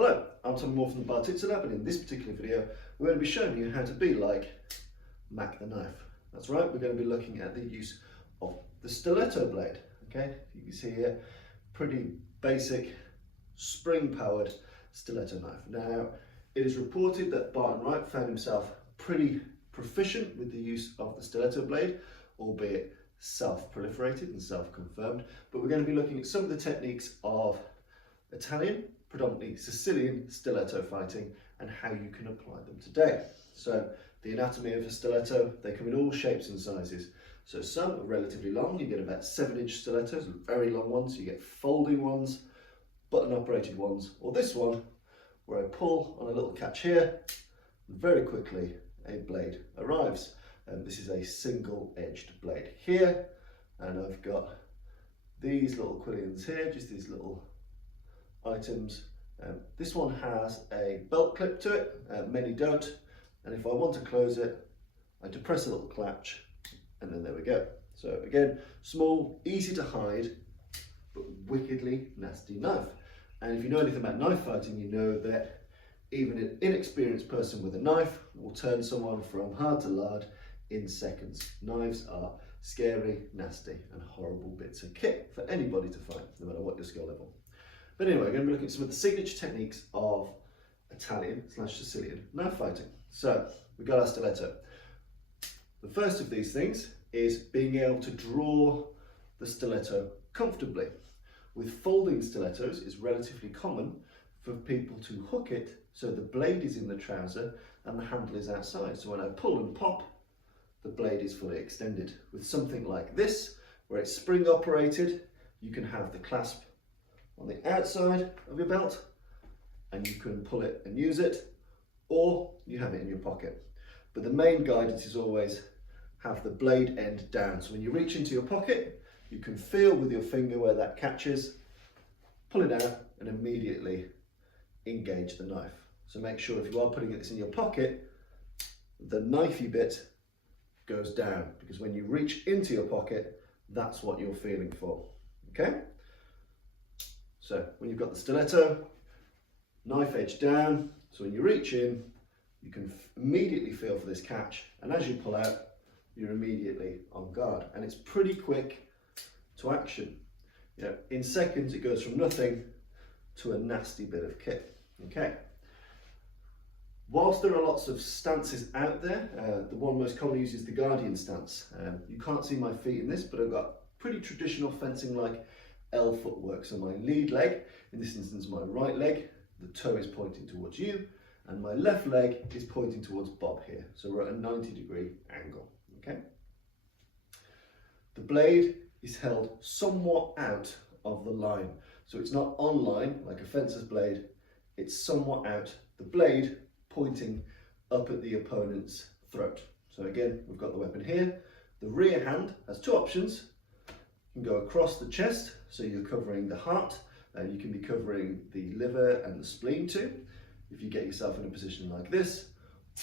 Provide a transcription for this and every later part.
Hello, I'm Tom Moore from the Bartitsu Lab, and in this particular video we're going to be showing you how to be like Mac the knife. That's right, we're going to be looking at the use of the stiletto blade. Okay, you can see here, pretty basic spring-powered stiletto knife. Now, it is reported that Barton Wright found himself pretty proficient with the use of the stiletto blade, albeit self-proliferated and self-confirmed, but we're going to be looking at some of the techniques of Italian, predominantly Sicilian stiletto fighting and how you can apply them today. So the anatomy of a stiletto, they come in all shapes and sizes. So some are relatively long, you get about 7-inch stilettos, very long ones, you get folding ones, button operated ones, or this one where I pull on a little catch here, and very quickly a blade arrives. And this is a single-edged blade here, and I've got these little quillions here, just these little items. This one has a belt clip to it, many don't, and if I want to close it, I depress a little clutch, and then there we go. So again, small, easy to hide, but wickedly nasty knife. And if you know anything about knife fighting, you know that even an inexperienced person with a knife will turn someone from hard to lard in seconds. Knives are scary, nasty, and horrible bits of kit for anybody to fight, no matter what your skill level. But anyway, we're going to be looking at some of the signature techniques of Italian/Sicilian knife fighting. So we've got our stiletto. The first of these things is being able to draw the stiletto comfortably. With folding stilettos, it's relatively common for people to hook it so the blade is in the trouser and the handle is outside. So when I pull and pop, the blade is fully extended. With something like this, where it's spring operated, you can have the clasp on the outside of your belt and you can pull it and use it, or you have it in your pocket. But the main guidance is always have the blade end down. So when you reach into your pocket, you can feel with your finger where that catches, pull it out and immediately engage the knife. So make sure if you are putting this in your pocket, the knifey bit goes down, because when you reach into your pocket, that's what you're feeling for, okay? So when you've got the stiletto, knife edge down, so when you reach in, you can immediately feel for this catch, and as you pull out, you're immediately on guard. And it's pretty quick to action. You know, in seconds, it goes from nothing to a nasty bit of kit, okay? Whilst there are lots of stances out there, the one most commonly used is the guardian stance. You can't see my feet in this, but I've got pretty traditional fencing-like L footwork. So my lead leg, in this instance my right leg, the toe is pointing towards you, and my left leg is pointing towards Bob here. So we're at a 90-degree angle, okay? The blade is held somewhat out of the line. So it's not on line like a fencer's blade, it's somewhat out. The blade pointing up at the opponent's throat. So again, we've got the weapon here. The rear hand has two options. You can go across the chest, so you're covering the heart, and you can be covering the liver and the spleen too, if you get yourself in a position like this,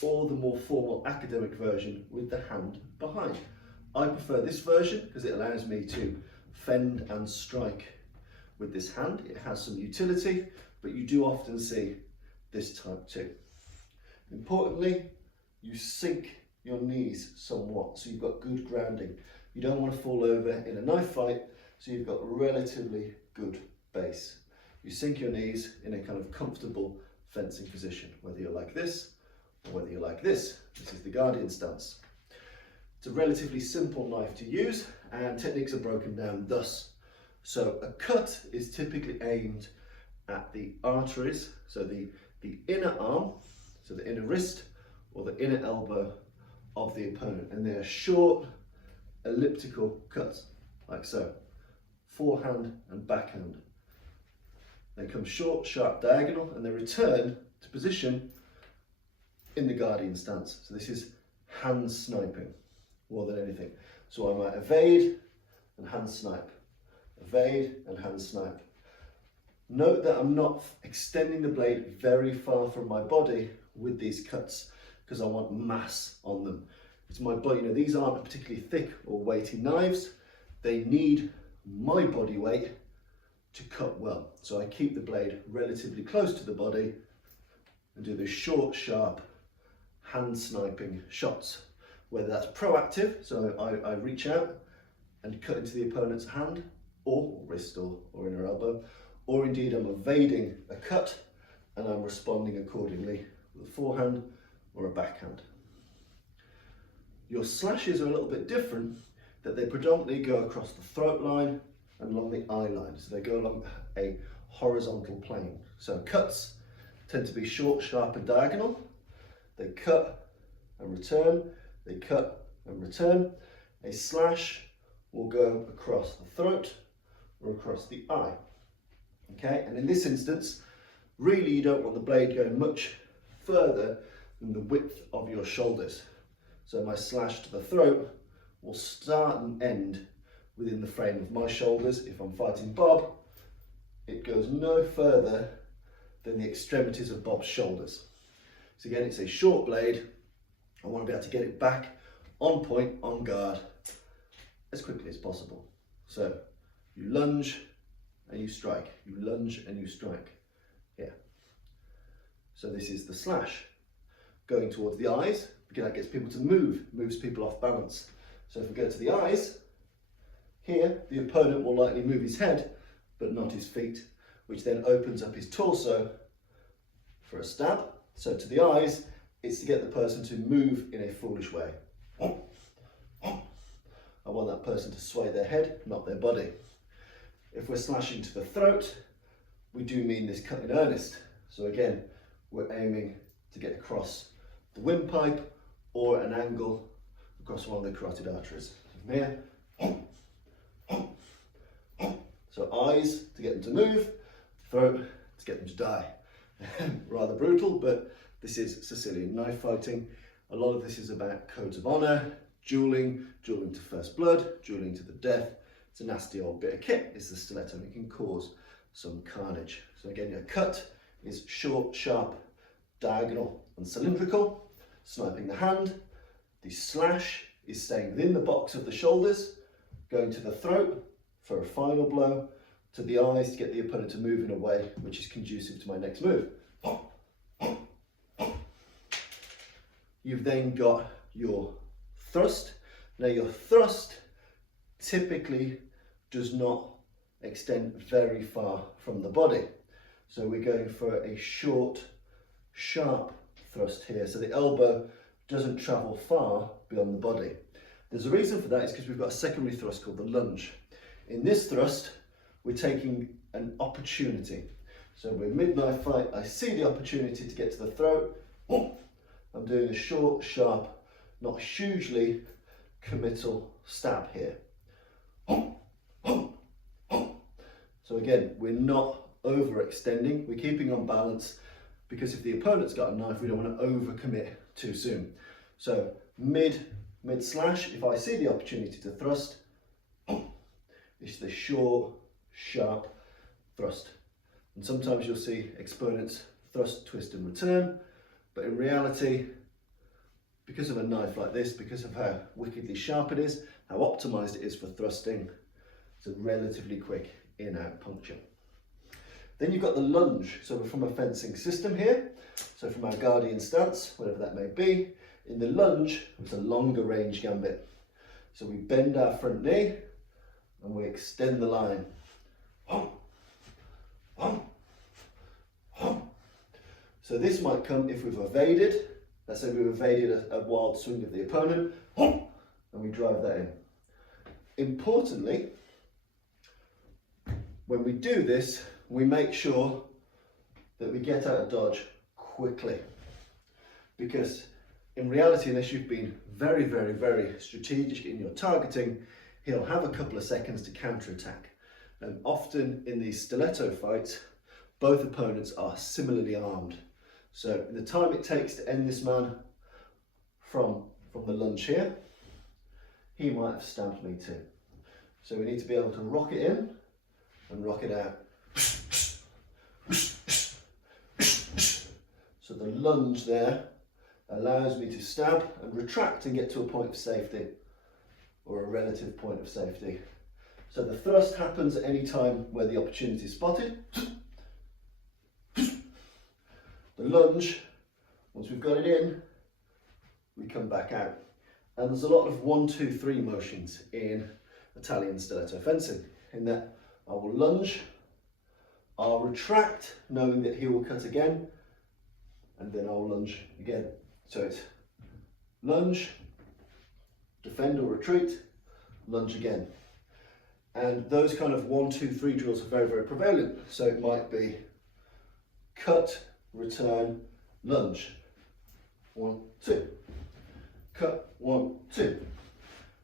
or the more formal academic version with the hand behind. I prefer this version because it allows me to fend and strike with this hand. It has some utility, but you do often see this type too. Importantly, you sink your knees somewhat, so you've got good grounding. You don't want to fall over in a knife fight, so you've got relatively good base. You sink your knees in a kind of comfortable fencing position, whether you're like this or whether you're like this. This is the guardian stance. It's a relatively simple knife to use, and techniques are broken down thus. So a cut is typically aimed at the arteries, so the inner arm, so the inner wrist or the inner elbow of the opponent, and they are short elliptical cuts, like so, forehand and backhand. They come short, sharp, diagonal, and they return to position in the guardian stance. So this is hand sniping more than anything. So I might evade and hand snipe, evade and hand snipe. Note that I'm not extending the blade very far from my body with these cuts, because I want mass on them. It's my body, you know, these aren't particularly thick or weighty knives. They need my body weight to cut well. So I keep the blade relatively close to the body and do the short, sharp, hand sniping shots. Whether that's proactive, so I reach out and cut into the opponent's hand or wrist or inner elbow, or indeed I'm evading a cut and I'm responding accordingly with a forehand or a backhand. Your slashes are a little bit different, that they predominantly go across the throat line and along the eye line, so they go along a horizontal plane. So cuts tend to be short, sharp and diagonal. They cut and return, they cut and return. A slash will go across the throat or across the eye. Okay, and in this instance, really you don't want the blade going much further than the width of your shoulders. So my slash to the throat will start and end within the frame of my shoulders. If I'm fighting Bob, it goes no further than the extremities of Bob's shoulders. So again, it's a short blade. I want to be able to get it back on point, on guard, as quickly as possible. So you lunge and you strike, you lunge and you strike. Yeah. So this is the slash. Going towards the eyes, because that gets people to move, moves people off balance. So if we go to the eyes, here the opponent will likely move his head, but not his feet, which then opens up his torso for a stab. So to the eyes, it's to get the person to move in a foolish way. I want that person to sway their head, not their body. If we're slashing to the throat, we do mean this cut in earnest. So again, we're aiming to get across the windpipe or an angle across one of the carotid arteries. From here, so eyes to get them to move, throat to get them to die. Rather brutal, but this is Sicilian knife fighting. A lot of this is about codes of honour, dueling, dueling to first blood, dueling to the death. It's a nasty old bit of kit, it's the stiletto, and it can cause some carnage. So again, your cut is short, sharp, diagonal and cylindrical, sniping the hand. The slash is staying within the box of the shoulders, going to the throat for a final blow, to the eyes to get the opponent to move in a way which is conducive to my next move. You've then got your thrust. Now your thrust typically does not extend very far from the body. So we're going for a short, sharp thrust here. So the elbow doesn't travel far beyond the body. There's a reason for that, is because we've got a secondary thrust called the lunge. In this thrust, we're taking an opportunity. So we're mid-knife fight, I see the opportunity to get to the throat. I'm doing a short, sharp, not hugely committal stab here. So again, we're not overextending, we're keeping on balance, because if the opponent's got a knife, we don't want to overcommit too soon. So mid slash, if I see the opportunity to thrust, it's the short, sharp thrust. And sometimes you'll see exponents thrust, twist and return, but in reality, because of a knife like this, because of how wickedly sharp it is, how optimized it is for thrusting, it's a relatively quick in-out puncture. Then you've got the lunge. So we're from a fencing system here. So from our guardian stance, whatever that may be, in the lunge, it's a longer range gambit. So we bend our front knee and we extend the line. So this might come if we've evaded. Let's say we've evaded a wild swing of the opponent, and we drive that in. Importantly, when we do this, we make sure that we get out of dodge quickly. Because in reality, unless you've been very, very, very strategic in your targeting, he'll have a couple of seconds to counterattack. And often in these stiletto fights, both opponents are similarly armed. So in the time it takes to end this man from the lunge here, he might have stabbed me too. So we need to be able to rock it in and rock it out. So the lunge there allows me to stab and retract and get to a point of safety, or a relative point of safety. So the thrust happens at any time where the opportunity is spotted. The lunge, once we've got it in, we come back out. And there's a lot of 1, 2, 3 motions in Italian stiletto fencing, in that I will lunge, I'll retract, knowing that he will cut again, and then I'll lunge again. So it's lunge, defend or retreat, lunge again. And those kind of 1, 2, 3 drills are very, very prevalent. So it might be cut, return, lunge. 1, 2. Cut, 1, 2.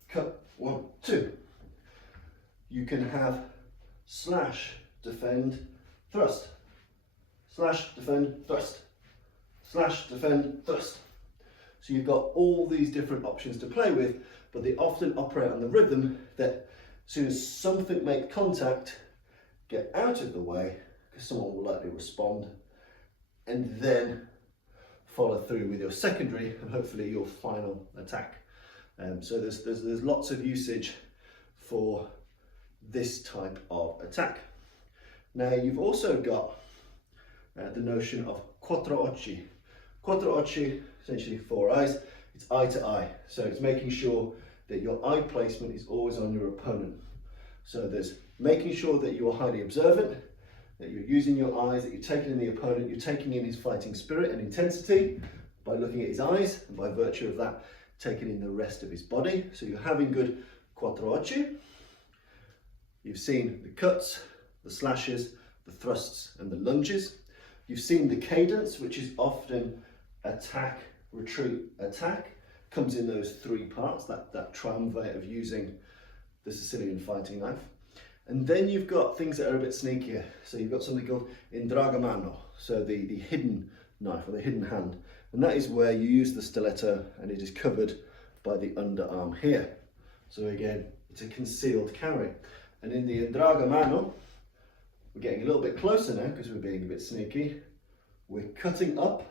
Cut, 1, 2. You can have slash, defend, thrust. Slash, defend, thrust. Slash, defend, thrust. So you've got all these different options to play with, but they often operate on the rhythm that as soon as something makes contact, get out of the way, because someone will likely respond, and then follow through with your secondary and hopefully your final attack. So there's lots of usage for this type of attack. Now you've also got the notion of Quattro Ochi. Quattro Ochi, essentially 4 eyes, it's eye to eye. So it's making sure that your eye placement is always on your opponent. So there's making sure that you are highly observant, that you're using your eyes, that you're taking in the opponent, you're taking in his fighting spirit and intensity by looking at his eyes, and by virtue of that, taking in the rest of his body. So you're having good Quattro Ochi. You've seen the cuts, the slashes, the thrusts and the lunges. You've seen the cadence, which is often attack, retreat, attack. Comes in those 3 parts, that triumvirate of using the Sicilian fighting knife. And then you've got things that are a bit sneakier. So you've got something called Indragamano, so the hidden knife or the hidden hand. And that is where you use the stiletto and it is covered by the underarm here. So again, it's a concealed carry. And in the Indragamano, we're getting a little bit closer now because we're being a bit sneaky. We're cutting up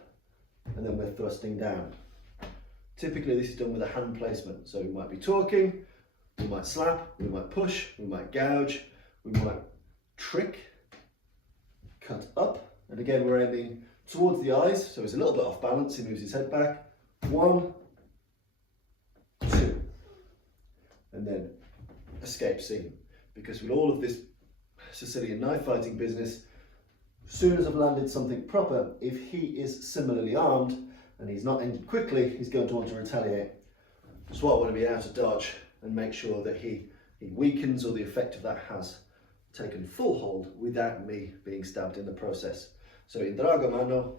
and then we're thrusting down. Typically this is done with a hand placement. So we might be talking, we might slap, we might push, we might gouge, we might trick, cut up. And again, we're aiming towards the eyes. So he's a little bit off balance. He moves his head back. 1, 2. And then escape scene. Because with all of this Sicilian knife fighting business, as soon as I've landed something proper, if he is similarly armed and he's not ended quickly, he's going to want to retaliate. So I want to be out of dodge and make sure that he weakens or the effect of that has taken full hold without me being stabbed in the process. So in Indragamano,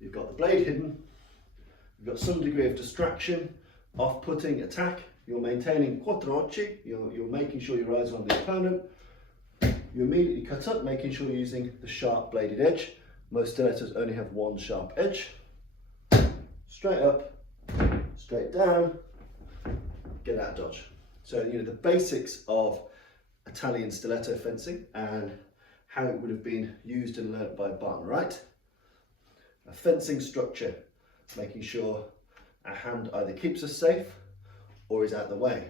you've got the blade hidden, you've got some degree of distraction, off-putting attack, you're maintaining Quattro Ochi, you're making sure your eyes are on the opponent, you immediately cut up, making sure you're using the sharp bladed edge. Most stilettos only have 1 sharp edge. Straight up, straight down, get out of dodge. So the basics of Italian stiletto fencing and how it would have been used and learnt by Barton Wright. A fencing structure, making sure our hand either keeps us safe or is out the way.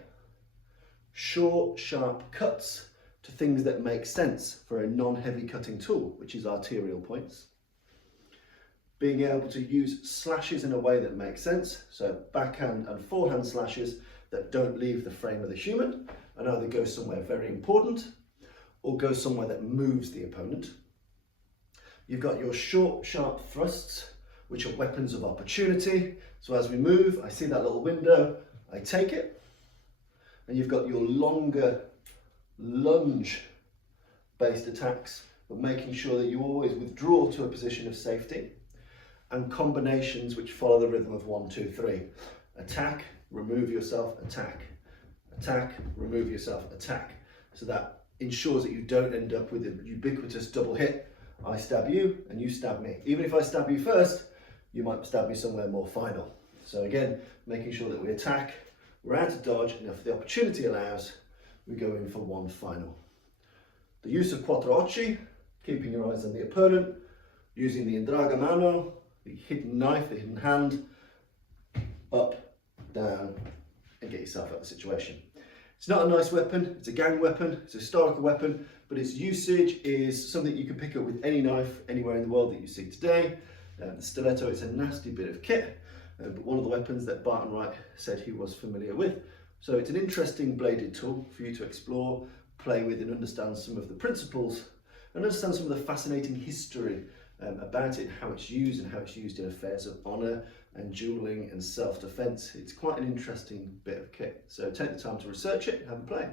Short, sharp cuts to things that make sense for a non-heavy cutting tool, which is arterial points. Being able to use slashes in a way that makes sense, so backhand and forehand slashes that don't leave the frame of the human and either go somewhere very important or go somewhere that moves the opponent. You've got your short, sharp thrusts, which are weapons of opportunity. So as we move, I see that little window, I take it. And you've got your longer lunge-based attacks, but making sure that you always withdraw to a position of safety, and combinations which follow the rhythm of 1, 2, 3. Attack, remove yourself, attack. Attack, remove yourself, attack. So that ensures that you don't end up with a ubiquitous double hit. I stab you and you stab me. Even if I stab you first, you might stab me somewhere more final. So again, making sure that we attack, we're out of dodge, and if the opportunity allows, we go in for 1 final. The use of Quattro Ochi, keeping your eyes on the opponent, using the Indragamano, the hidden knife, the hidden hand, up, down, and get yourself out of the situation. It's not a nice weapon, it's a gang weapon, it's a historical weapon, but its usage is something you can pick up with any knife anywhere in the world that you see today. The stiletto, it's a nasty bit of kit, but one of the weapons that Barton Wright said he was familiar with. So it's an interesting bladed tool for you to explore, play with, and understand some of the principles, and understand some of the fascinating history about it, how it's used and how it's used in affairs of honour and duelling and self-defence. It's quite an interesting bit of kit. So take the time to research it and have a play.